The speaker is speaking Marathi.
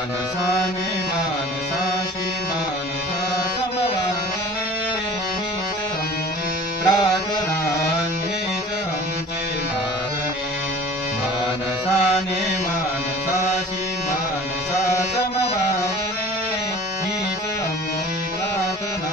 मानसाने मानसाशी मानसा समवारातनान्ये हंसे मानने। मानसाने मानसाशी मानसा समवारे हीच अंशी प्रार्थना